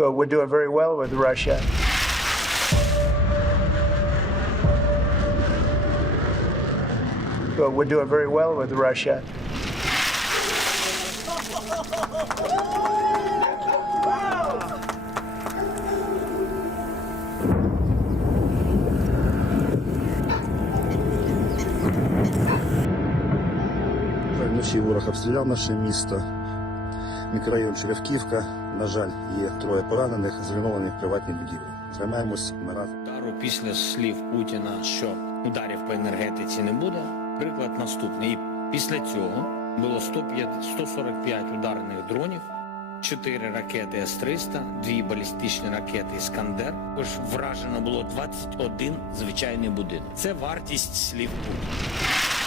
So we're doing very well with Russia. So we're doing very well with Russia. Вночі ворог обстріляв наше місто. Мікрорайон Черевківка. На жаль, є троє поранених, зруйновані приватні будівлі. Тримаємось ми разом. Удару після слів Путіна, що ударів по енергетиці не буде. Приклад наступний. І після цього було 105 145 ударних дронів, 4 ракети С-300, 2 балістичні ракети Іскандер. Також вражено було 21 звичайний будинок. Це вартість слів Путіна.